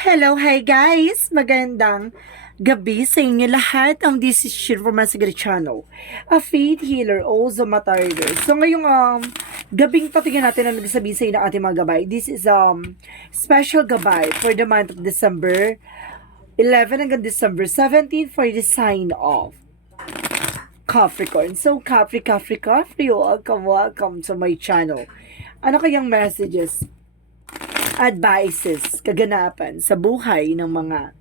Hello, hi guys! Magandang gabi sa inyo lahat. This is Shir from Masigari Channel, a faith healer, also matarder. So ngayong gabing patingin natin ang nagsasabi sa inyo ng ating mga gabay. This is special gabay for the month of December 11 hanggang December 17 for the sign of Capricorn. So welcome to my channel. Ano kayang messages, advices, kaganapan sa buhay ng mga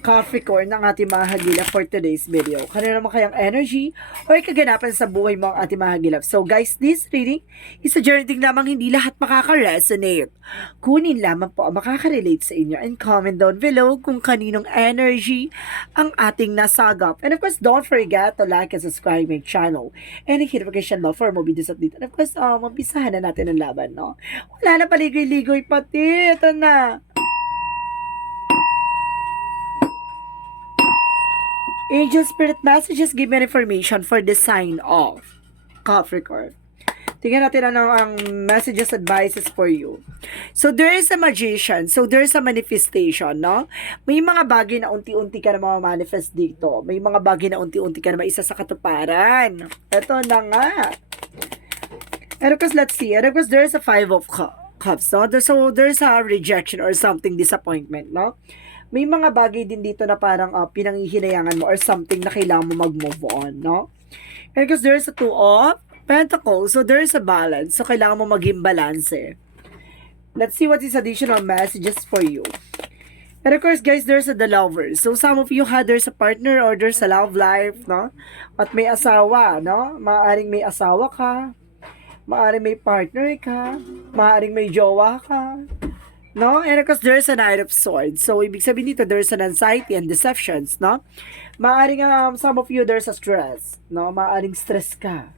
Capricorn ng ating mga hagilap for today's video? Kanina naman kayang energy or kaganapan sa buhay mo ang ating mga hagilap? So guys, this reading is a journey lamang, hindi lahat makaka-resonate. Kunin lamang po ang makaka-relate sa inyo and comment down below kung kaninong energy ang ating nasagap. And of course, don't forget to like and subscribe my channel and hit notification bell for more videos update. And of course, mampisahan na natin ang laban, no? Wala na paligoy-ligoy pati. Ito na. Angel Spirit Messages give me information for the sign of Capricorn. Tingnan natin ano ang messages, advices for you. So, there is a magician. So, there is a manifestation, no? May mga bagay na unti-unti ka na manifest dito. May mga bagay na unti-unti ka na maisa sa katuparan. Ito na nga. And of course, let's see. And of course, there is a Five of Cups, no? So, there's a rejection or something, disappointment, no? May mga bagay din dito na parang pinanghihinayangan mo or something na kailangan mo mag-move on, no? And because there's a Two of Pentacles, so there's a balance. So, kailangan mo maging balance. Let's see what is additional messages for you. And of course, guys, there's the Lovers. So, some of you there's a partner or there's a love life, no? At may asawa, no? Maaring may asawa ka, maaring may partner ka, maaring may jowa ka, no? And of course, there's a Knight of Swords. So, ibig sabihin dito, there's an anxiety and deceptions, no? Maaring, some of you, there's a stress, no? Maaring stress ka.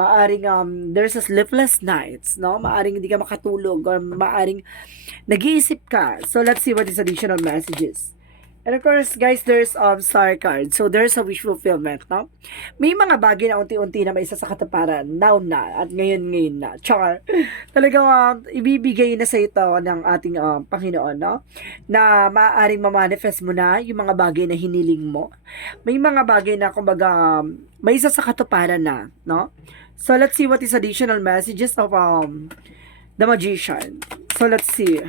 Maaring, there's a sleepless nights, no? Maaring hindi ka makatulog, or maaring nag-iisip ka. So, let's see what is additional messages. And of course, guys, there's star card. So, there's a wish fulfillment, no? May mga bagay na unti-unti na may isa sa katuparan. Now na. At ngayon na. Char. Talagang ibibigay na sa ito ng ating Panginoon, no? Na maaaring mamanifest mo na yung mga bagay na hiniling mo. May mga bagay na, kumbaga, may isa sa katuparan na, no? So, let's see what is additional messages of the Magician. So, let's see.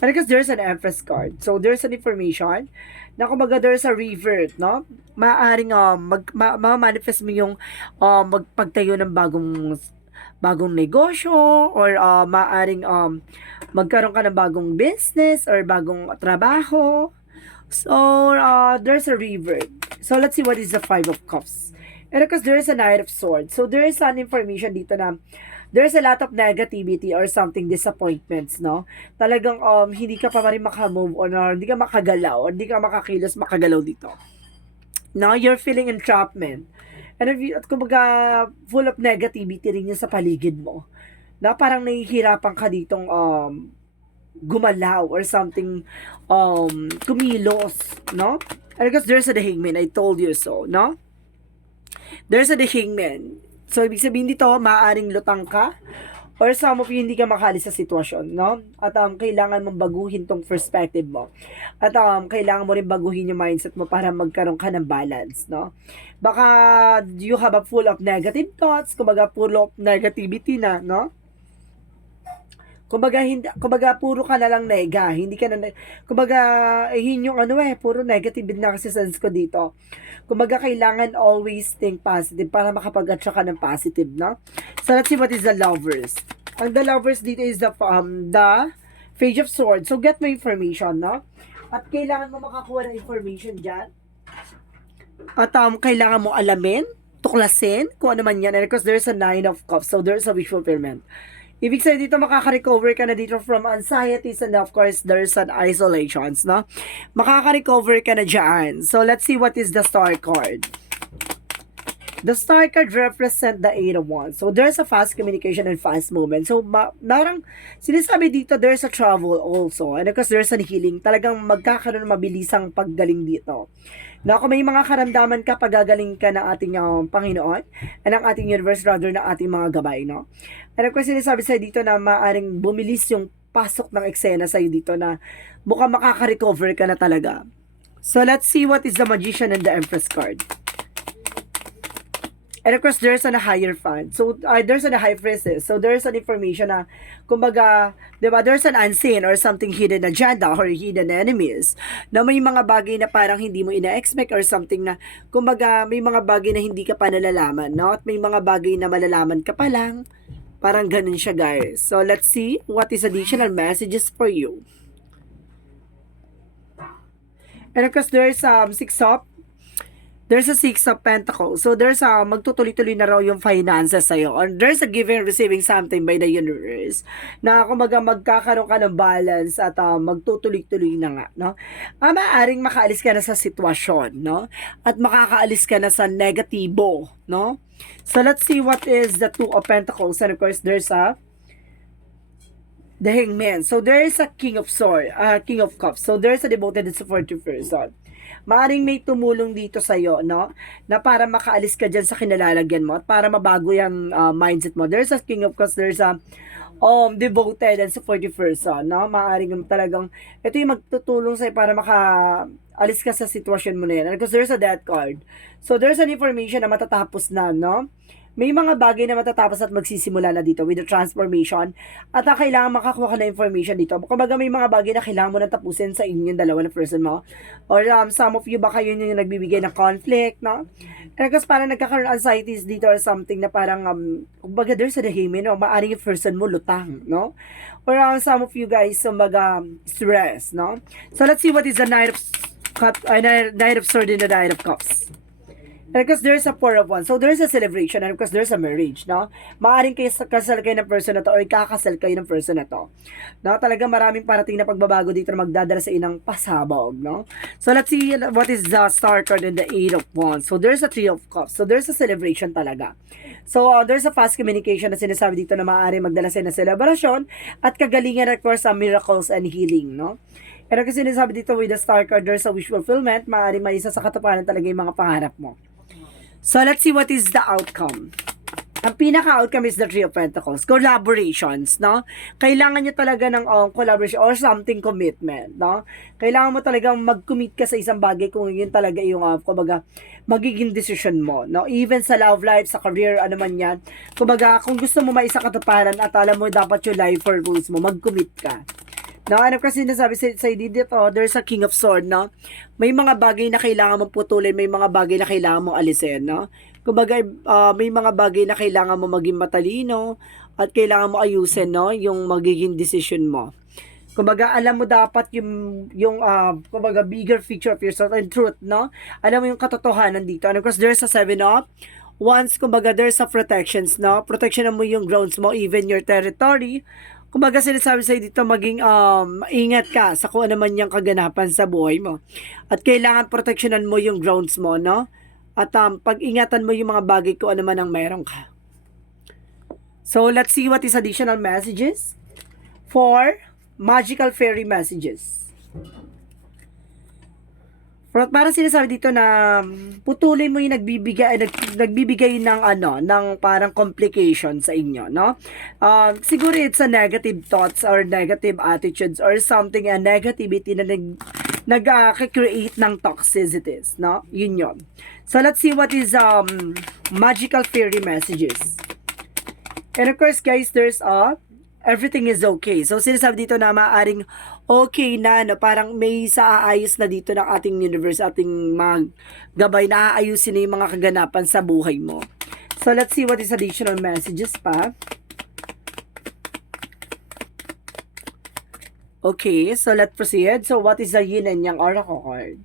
And because there's an Empress card. So, there's an information na kumbaga there's a revert, no? Maaring ma-manifest mo yung magpagtayo ng bagong negosyo or maaring magkaroon ka ng bagong business or bagong trabaho. So, there's a revert. So, let's see what is the Five of Cups. And because there's a Knight of Swords. So, there is an information dito na there's a lot of negativity or something, disappointments, no? Talagang hindi ka pa rin makamove on or hindi ka makagalaw or hindi ka makakilos, makagalaw dito. No, you're feeling entrapment. And at kumbaga, full of negativity rin yun sa paligid mo. Na parang nahihirapan ka ditong gumalaw or something, kumilos, no? And because there's a The Hangman, I told you so, no? There's a The Hangman. So, ibig sabihin dito, maaaring lutang ka or some of you hindi ka makalis sa sitwasyon, no? At kailangan mong baguhin tong perspective mo. At kailangan mo rin baguhin yung mindset mo para magkaroon ka ng balance, no? Baka you have a full of negative thoughts, kumbaga full of negativity na, no? Kumbaga puro ka na lang nega, hindi ka na kumbaga yun yung puro negative na kasi sense ko dito. Kumbaga kailangan always think positive para makapag-attract ka ng positive, no? So let's see what is the Lovers. Ang the Lovers dito is the Page of Swords. So get mo information, no? At kailangan mo makakuha ng information diyan. At kailangan mo alamin, tuklasin kung ano man yan. And of course, there's a Nine of Cups. So there's a wish fulfillment. Ibig sabihin dito, makaka-recover ka na dito from anxieties and of course, there's an isolations, no? Makaka-recover ka na dyan. So, let's see what is the Star card. The Star card represent the Eight of Wands. So, there's a fast communication and fast movement. So, parang sinasabi dito, there's a travel also. And of course, there's a healing. Talagang magkakaroon ng mabilisang paggaling dito. Na kung may mga karamdaman ka, pagagaling ka ng ating Panginoon, and ang ating universe rather ng ating mga gabay, no? And of course, sinasabi sa dito na maaring bumilis yung pasok ng eksena sa'yo dito na mukhang makaka-recover ka na talaga. So, let's see what is the Magician and the Empress card. And of course, there's a higher fund. So, there's a high priestess. So, there's an information na, kumbaga, diba, there's an unseen or something hidden agenda or hidden enemies na may mga bagay na parang hindi mo ina-expect or something na, kumbaga, may mga bagay na hindi ka pa nalalaman, no? At may mga bagay na malalaman ka pa lang. Parang ganun siya, guys. So, let's see what is additional messages for you. And of course, there's Six of Pentacles. So, there's magtutuloy-tuloy na raw yung finances sa'yo. Or there's a giving and receiving something by the universe. Na kumbaga magkakaroon ka ng balance at magtutuloy-tuloy na nga, no? Maaaring makaalis ka na sa sitwasyon, no? At makakaalis ka na sa negatibo, no? So, let's see what is the Two of Pentacles. And of course, there's the Hangman. So, there is a King of Cups. So, there's a devoted and supportive person. Maaring may tumulong dito sa'yo, no? Na para makaalis ka dyan sa kinalalagyan mo at para mabago yung mindset mo. There's a King of Cups, there's a devoted and supportive person, no? Maaring talagang, ito yung magtutulong sa'yo para makaalis ka sa sitwasyon mo na yan. Because there's a Death card. So, there's an information na matatapos na, no? May mga bagay na matatapos at magsisimula na dito with the transformation at kailangan makakuha ka na information dito. Kumbaga may mga bagay na kailangan mo na tapusin sa inyong dalawa na person mo. Or some of you baka yun yung nagbibigay ng conflict, no? And kasi parang nagkakaroon anxieties dito or something na parang, kumbaga there's a dehimin, no? Maaring yung person mo lutang, no? Or some of you guys, kumbaga stress, no? So let's see what is the Knight of Swords and the Knight of Cups. And because there's a Four of Wands. So, there's a celebration. And because there's a marriage, no? Maaring kasal kayo ng person na to or kakasal kayo ng person na to. No? Talaga maraming parating na pagbabago dito na magdadala sa inang pasabog, no? So, let's see what is the Star card and the Eight of Wands. So, there's a Three of Cups. So, there's a celebration talaga. So, there's a fast communication na sinasabi dito na maaring magdala sa inang celebration at kagalingan, of course, sa miracles and healing, no? And kasi sinasabi dito with the Star card, there's a wish fulfillment. Maaring may isa sa katuparan talaga yung mga pangarap mo. So, let's see what is the outcome. Ang pinaka-outcome is the Three of Pentacles. Collaborations, no? Kailangan nyo talaga ng collaboration or something commitment, no? Kailangan mo talagang mag-commit ka sa isang bagay kung yun talaga yung, kumbaga, magiging decision mo, no? Even sa love life, sa career, ano man yan. Kumbaga, kung gusto mo maisa katuparan at alam mo dapat yung life purpose mo, mag-commit ka. No, ano kasi sinasabi sa dito, there's a King of Swords, no? May mga bagay na kailangan mong putulin, may mga bagay na kailangan mong alisin, no? Kumbaga, may mga bagay na kailangan mo maging matalino at kailangan mo ayusin, no? Yung magiging decision mo. Kumbaga, alam mo dapat yung kumbaga, bigger picture of yourself and truth, no? Alam mo yung katotohanan dito. And of course, there's a Seven of Wands, kumbaga, there's a protections, no? Protectionan mo yung grounds mo, even your territory. Kumbaga sinasabi sa'yo dito maging ingat ka sa kung ano man yung kaganapan sa buhay mo. At kailangan proteksyonan mo yung grounds mo, no? At pag-ingatan mo yung mga bagay kung ano man ang meron ka. So, let's see what is additional messages for magical fairy messages. Parang sinasabi dito na putulin mo yung nagbibigay ng ng parang complication sa inyo, no? Siguro it's a negative thoughts or negative attitudes or something, a negativity na nag-create ng toxicities, no? Yun. So let's see what is magical fairy messages. And of course, guys, there's everything is okay. So, sinasabi dito na maaring okay na, no? Parang may saayos na dito ng ating universe, ating mga gabay na aayusin na yung mga kaganapan sa buhay mo. So, let's see what is additional messages pa. Okay, so let's proceed. So, what is the Yin and Yang Oracle card?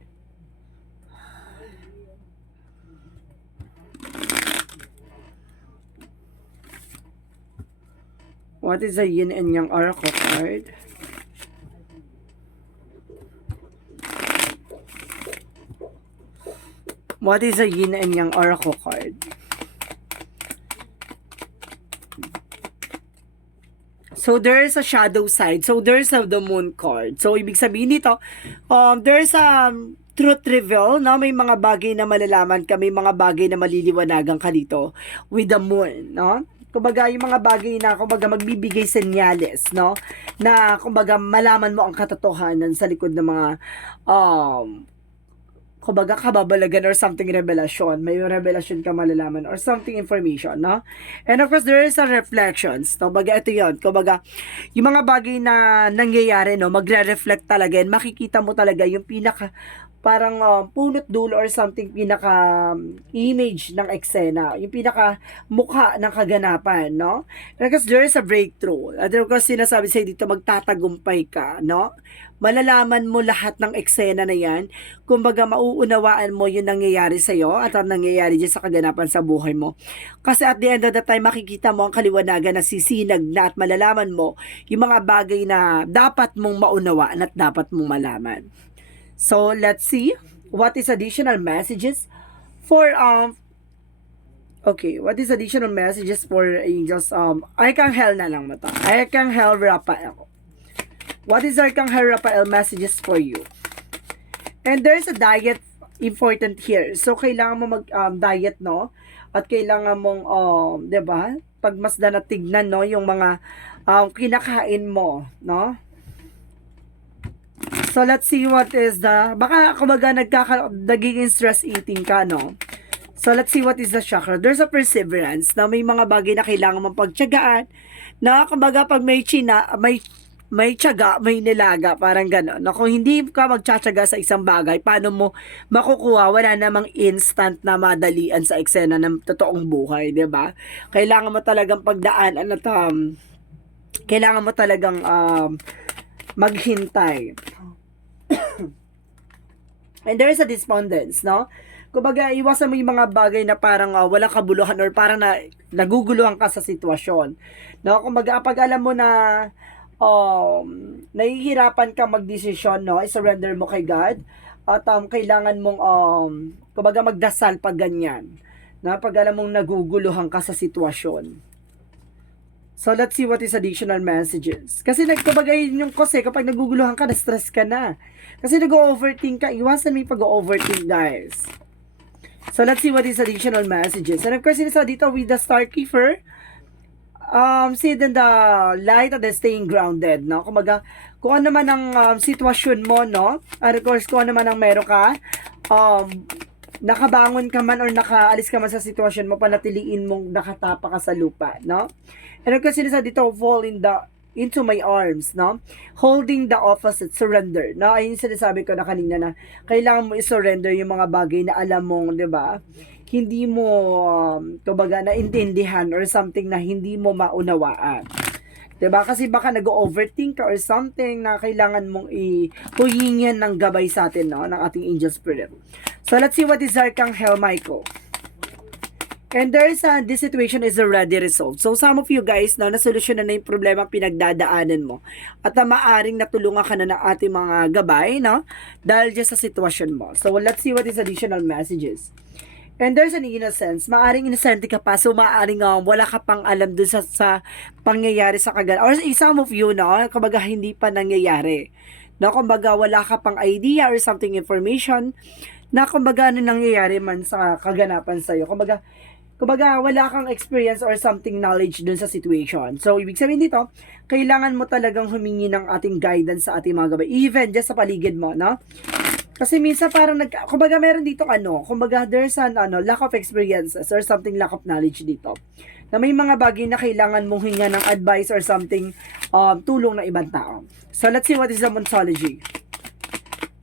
What is the Yin and Yang Oracle card? What is the Yin and Yang Oracle card? So, there is a shadow side. So, there's the Moon card. So, ibig sabihin nito, there's a truth reveal, no? May mga bagay na malalaman ka, may mga bagay na maliliwanagan ka dito with the Moon, no? kumbaga yung mga bagay na kumbaga magbibigay senyales, no? Na kumbaga malaman mo ang katotohanan sa likod ng mga kumbaga kababalagan or something revelation. May revelation ka malalaman or something information, no? And of course, there is a reflections. Kumbaga ito yun. Kumbaga, yung mga bagay na nangyayari, no? Magre-reflect talaga yan. Makikita mo talaga yung pinaka parang punot dulo or something pinaka image ng eksena, yung pinaka mukha ng kaganapan, no? Because there is a breakthrough. At of course, sinasabi sa'yo dito, magtatagumpay ka, no? Malalaman mo lahat ng eksena na yan. Kumbaga, mauunawaan mo yung nangyayari sa'yo at ang nangyayari dyan sa kaganapan sa buhay mo. Kasi at the end of the time, makikita mo ang kaliwanagan na sisinag na at malalaman mo yung mga bagay na dapat mong maunawaan at dapat mong malaman. So, let's see what is additional messages for okay, what is additional messages for angels? Archangel na lang na to. Archangel Raphael. What is Archangel Raphael messages for you? And there's a diet important here. So, kailangan mo mag-diet, no? At kailangan mong, 'di ba? Pagmasdan at tignan, no, yung mga kinakain mo, no? So, let's see what is baka kumbaga nagiging stress eating ka, no? So, let's see what is the chakra. There's a perseverance na may mga bagay na kailangan mong pagtiyagaan na kumbaga pag may tiyaga, may nilaga, parang gano'n. Na kung hindi ka magtsatsaga sa isang bagay, paano mo makukuha? Wala namang instant na madalian sa eksena ng totoong buhay, di ba? Kailangan mo talagang pagdaanan at kailangan mo talagang maghintay. And there is a despondence, no? Kumbaga, iwasan mo yung mga bagay na parang walang kabuluhan or parang naguguluhan ka sa sitwasyon. No? Kumbaga, pag alam mo na nahihirapan ka magdesisyon, no? I-surrender mo kay God. At kailangan mong, kumbaga, magdasal pag ganyan. Na? Pag alam mong naguguluhan ka sa sitwasyon. So, let's see what is additional messages. Kasi kumbaga yun yung kasi kapag naguguluhan ka, na-stress ka na. Kasi nag-overthink ka. Iwasan mo yung pag-overthink, guys. So, let's see what is additional messages. And of course, sinisa dito with the Star Keeper, see then the light at the staying grounded, no? Kumbaga, kung ano man ang sitwasyon mo, no? And of course, kung ano man ang meron ka, nakabangon ka man or nakaalis ka man sa sitwasyon mo, panatiliin mong nakatapa ka sa lupa, no? And of course, sinisa dito, fall into my arms, no? Holding the opposite, surrender, no? Ayun sinasabi ko na kanina na kailangan mo i-surrender yung mga bagay na alam mong, di ba? Hindi mo, kumbaga, naintindihan or something na hindi mo maunawaan. Diba? Kasi baka nag-overthink ka or something na kailangan mong ihuyingin ng gabay sa atin, no? Ng ating angel spirit. So, let's see what is Archangel Michael. And this situation is already resolved. So, some of you guys, no, nasolusyonan na yung problema pinagdadaanan mo. At maaring natulungan ka na ng ating mga gabay, no? Dahil dyan sa sitwasyon mo. So, let's see what is additional messages. And there's an innocence. Maaring innocent ka pa. So, maaring wala ka pang alam dun sa pangyayari sa kaganapan. Or some of you, no, kumbaga hindi pa nangyayari. No, kumbaga wala ka pang idea or something information na kumbaga ano nangyayari man sa kaganapan sa'yo. Kumbaga wala kang experience or something knowledge dun sa situation. So, ibig sabihin dito, kailangan mo talagang humingi ng ating guidance sa ating mga gabay. Even just sa paligid mo, no? Kasi minsan parang kumbaga meron dito kumbaga there's an lack of experiences or something lack of knowledge dito. Na may mga bagay na kailangan mong hinga ng advice or something tulong ng ibang tao. So, let's see what is the Monsology.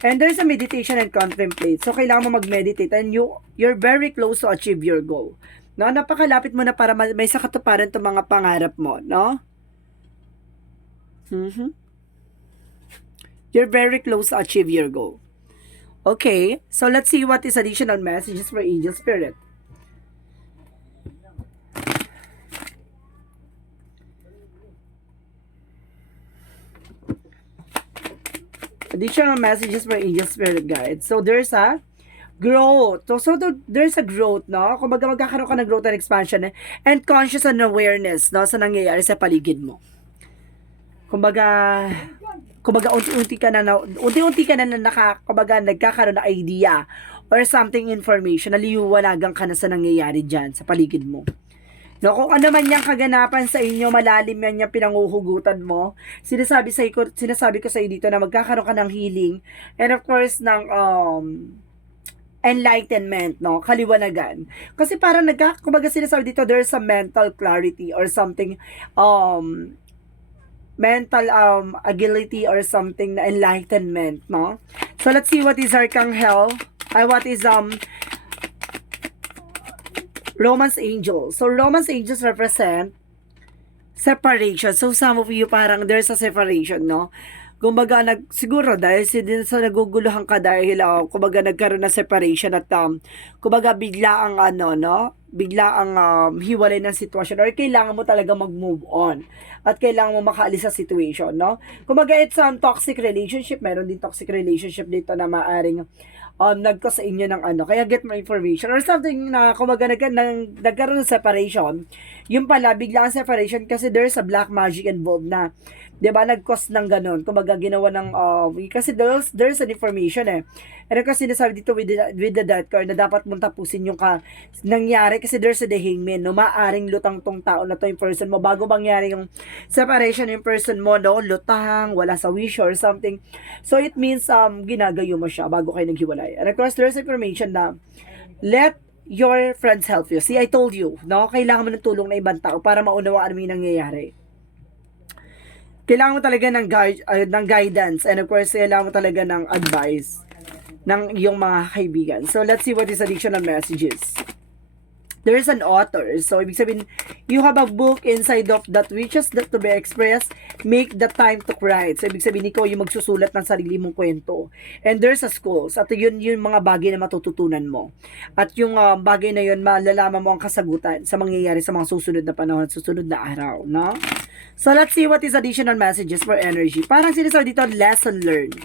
And there's a meditation and contemplate. So, kailangan mo mag-meditate and you're very close to achieve your goal. No, napakalapit mo na para may sakatuparan itong mga pangarap mo, no? You're very close to achieve your goal. Okay, so let's see what is additional messages for angel spirit. Additional messages for angel spirit guide. So there's a growth. So there's a growth, no? Kumbaga magkakaroon ka ng growth and expansion and conscious and awareness, no, sa nangyayari sa paligid mo. Kumbaga unti-unti ka na kumbaga nagkakaroon ng idea or something information, naliwanagan ka na sa nangyayari dyan sa paligid mo. No, kung ano man yung kaganapan sa inyo, malalim yan yung pinanguhugutan mo. Sinasabi ko sa iyo dito na magkakaroon ka ng healing and of course ng enlightenment, no? Kaliwanagan. Kasi parang kumbaga sinasabi dito, there's a mental clarity or something, mental agility or something na enlightenment, no? So let's see what is Archangel, what is Romance Angels. So Romance Angels represent separation. So some of you parang there's a separation, no? Kumbaga siguro dahil sa naguguluhan ka dahil kumbaga nagkaroon ng separation at kumbaga bigla ang bigla ang hiwalay ng sitwasyon or kailangan mo talaga mag-move on at kailangan mo makaalis sa situation, no? Kumbaga it's toxic relationship, meron din toxic relationship dito na maaring nagko sa inyo ng kaya get more information or something na kumbaga nagkaroon ng separation, yung pala bigla ang separation kasi there's a black magic involved na, 'di ba, nag-cause ng ganun, kumbaga ginawa ng kasi there's an information and kasi sinasabi dito with the death card na dapat mong tapusin yung nangyari kasi there's a the hangman, no? Maaring lutang tong tao na to, yung person mo, bago mangyari yung separation yung person mo, no? Lutang, wala sa wish or something. So it means ginagayo mo siya bago kayo naghiwalay. And of course there's information na let your friends help you. See, I told you, no? Kailangan mo ng tulong ng ibang tao para maunawaan mo yung nangyayari. Kailangan mo talaga ng guidance and of course kailangan mo talaga ng advice ng iyong mga kaibigan. So let's see what is additional messages. There is an author. So ibig sabihin, you have a book inside of that wishes that to be expressed, make the time to write. So ibig sabihin, ikaw yung magsusulat ng sarili mong kwento. And there's a schools. At yun yung mga bagay na matututunan mo. At yung bagay na yun, malalaman mo ang kasagutan sa mangyayari sa mga susunod na panahon, susunod na araw, no? So let's see what is additional messages for energy. Parang sinasabi dito, lesson learned.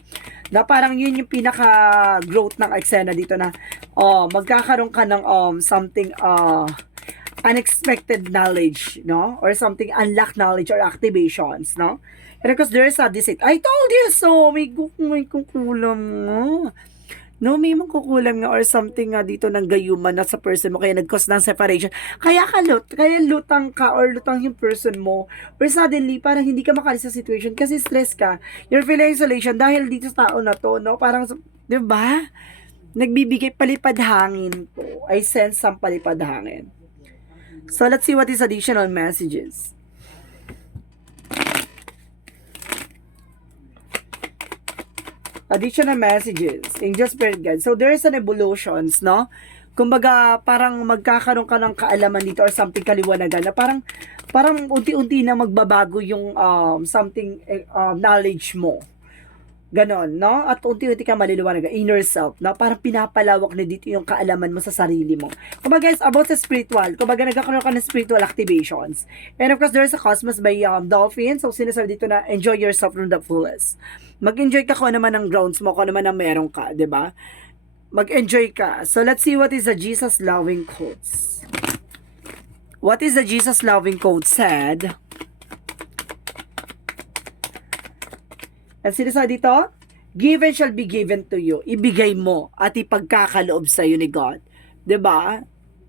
Na parang yun yung pinaka-growth ng eksena dito na magkakaroon ka ng something unexpected knowledge, no? Or something unlocked knowledge or activations, no? And because there is a deceit. I told you so! May kukulam nga. No, may magkukulam nga or something nga dito ng gayuman na sa person mo kaya nag-cause ng separation. Kaya lutang ka or lutang yung person mo or suddenly parang hindi ka makalis sa situation kasi stress ka. You're feeling isolation dahil dito sa tao na to, no? Parang, di ba? Nagbibigay palipad hangin po. I sense some palipad hangin. So, let's see what is additional messages. Additional messages, angel spirit guide. So there's an evolutions, no? Kumbaga parang magkakaroon ka ng kaalaman dito or something kaliwanagan na parang unti-unti na magbabago yung something knowledge mo. Ganon, no? At unti-unti ka maliliwanag, inner self, no? Parang pinapalawak na dito yung kaalaman mo sa sarili mo. Kumbaga guys, about sa spiritual, kumbaga nagkakaroon ka ng spiritual activations. And of course, there's a Cosmos by Dolphin. So sinasabi dito na enjoy yourself from the fullest. Mag-enjoy ka kung ano man ang grounds mo, kung ano man ang meron ka, 'di ba? Mag-enjoy ka. So let's see what is the Jesus loving quotes. What is the Jesus loving quote said? Ang sinasabi dito, given shall be given to you. Ibigay mo at ipagkakaloob sa iyo ni God. 'Di ba?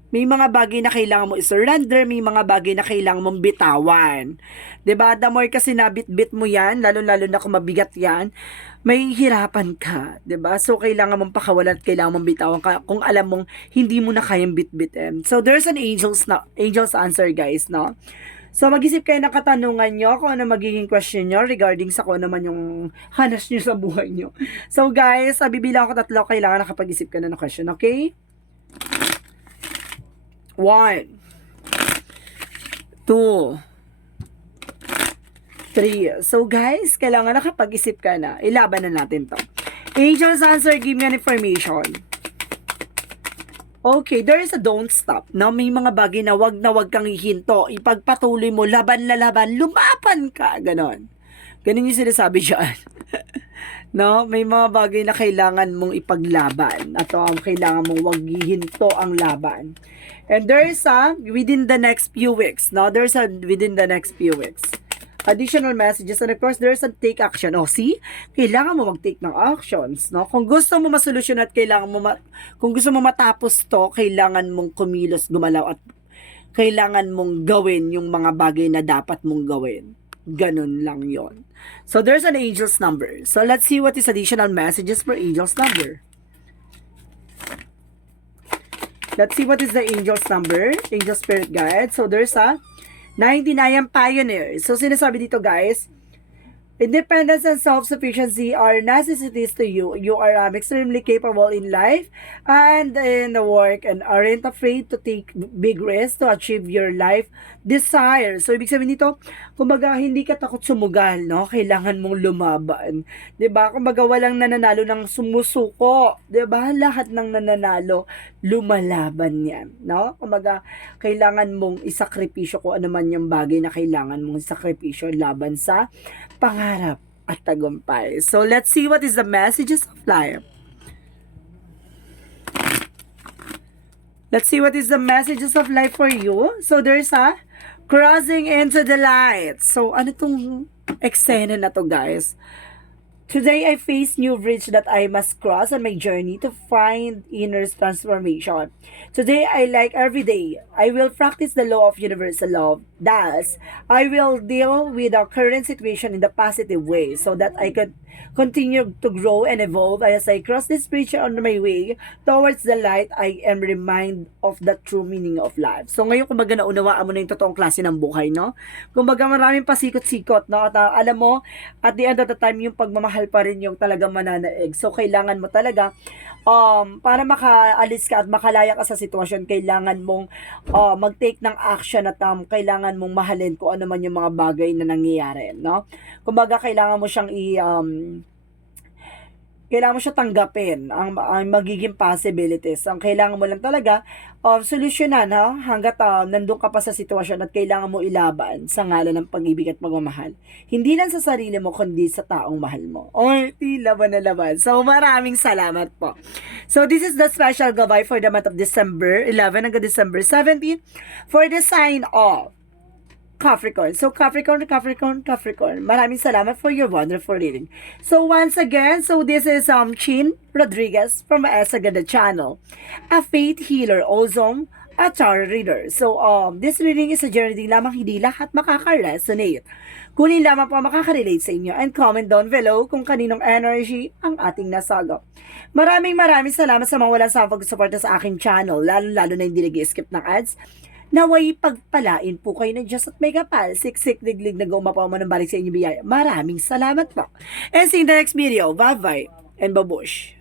May mga bagay na kailangan mo i-surrender, may mga bagay na kailangan mong bitawan. 'Di ba? The more kasi nabit-bit mo 'yan, lalo-lalo na kung mabigat 'yan, may hirapan ka, 'di ba? So kailangan mong pakawalan at kailangan mong bitawan ka kung alam mong hindi mo na kayang bit-bitin. So there's an angel's answer, guys, no? So, mag-isip kayo ng katanungan nyo kung ano magiging question nyo regarding sa kung ano man yung hanas nyo sa buhay nyo. So, guys, bibilang ko 3, kailangan nakapag-isip ka na ng question, okay? 1, 2, 3. So, guys, kailangan nakapag-isip ka na. Ilaban na natin to. Angel's answer, give me an information. Okay, there is a don't stop. No? May mga bagay na wag kang hihinto. Ipagpatuloy mo, laban na laban, lumaban ka. Ganon. Ganon yung sinasabi dyan. No? May mga bagay na kailangan mong ipaglaban. At kailangan mong wag hihinto ang laban. And there is within the next few weeks. No? There's a within the next few weeks. Additional messages, and of course there's a take action. See, kailangan mo mag-take ng actions, no? Kung gusto mo masolusyon at kung gusto mo matapos to, kailangan mong kumilos, gumalaw at kailangan mong gawin yung mga bagay na dapat mong gawin. Ganun lang yon. So there's an angel's number. So let's see what is additional messages for angel's number. Let's see what is the angel's number, angel spirit guide. So there's a 99 pioneer. So sinasabi dito guys, independence and self-sufficiency are necessities to you. You are extremely capable in life and in the work and aren't afraid to take big risks to achieve your life desire. So, ibig sabihin nito, kumbaga, hindi ka takot sumugal, no? Kailangan mong lumaban. 'Di ba? Kumbaga, walang nananalo ng sumusuko. 'Di ba? Lahat ng nananalo, lumalaban yan, no? Kumbaga, kailangan mong isakripisyo kung ano man yung bagay na kailangan mong isakripisyo laban sa pangarap at tagumpay. So, let's see what is the messages of life. Let's see what is the messages of life for you. So, there's a crossing into the light. So, ano tong eksena na to, guys? Today, I face new bridge that I must cross on my journey to find inner transformation. Today, I like every day. I will practice the law of universal love. Thus, I will deal with the current situation in the positive way so that I can continue to grow and evolve as I cross this bridge on my way towards the light. I am reminded of the true meaning of life. So, ngayon, kumbaga, naunawaan mo na yung totoong klase ng buhay, no? Kumbaga, maraming pasikot-sikot, no? At alam mo, at the end of the time, yung pagmamahal pa rin yung talagang mananaig. So, kailangan mo talaga, para makaalis ka at makalaya ka sa sitwasyon, kailangan mong mag-take ng action at kailangan mong mahalin kung ano man yung mga bagay na nangyayari, no? Kumbaga, kailangan mo siyang kailangan mo siya tanggapin ang magiging possibilities. Ang kailangan mo lang talaga solusyonan hanggat nandun ka pa sa sitwasyon at kailangan mo ilaban sa ngalan ng pag-ibig at pagmamahal. Hindi lang sa sarili mo kundi sa taong mahal mo. Laban na laban. So maraming salamat po. So this is the special gabay for the month of December 11 hanggang December 17 for the sign of Capricorn. So, Capricorn. Maraming salamat for your wonderful reading. So, once again, so this is Chin Rodriguez from Asagada Channel, a faith healer, also a tarot reader. So, this reading is a journey lamang, hindi lahat makaka-resonate. Kunin lamang po makaka-relate sa inyo and comment down below kung kaninong energy ang ating nasagap. Maraming salamat sa mga walang sawang pag-suporta sa aking channel, lalo na hindi nag-skip ng ads. Naway pagpalain po kayo ng Diyos at may kapal, siksik, diglig, nag-umapaw man ng balik sa inyo biyaya. Maraming salamat po. And see you in the next video. Bye-bye and babush.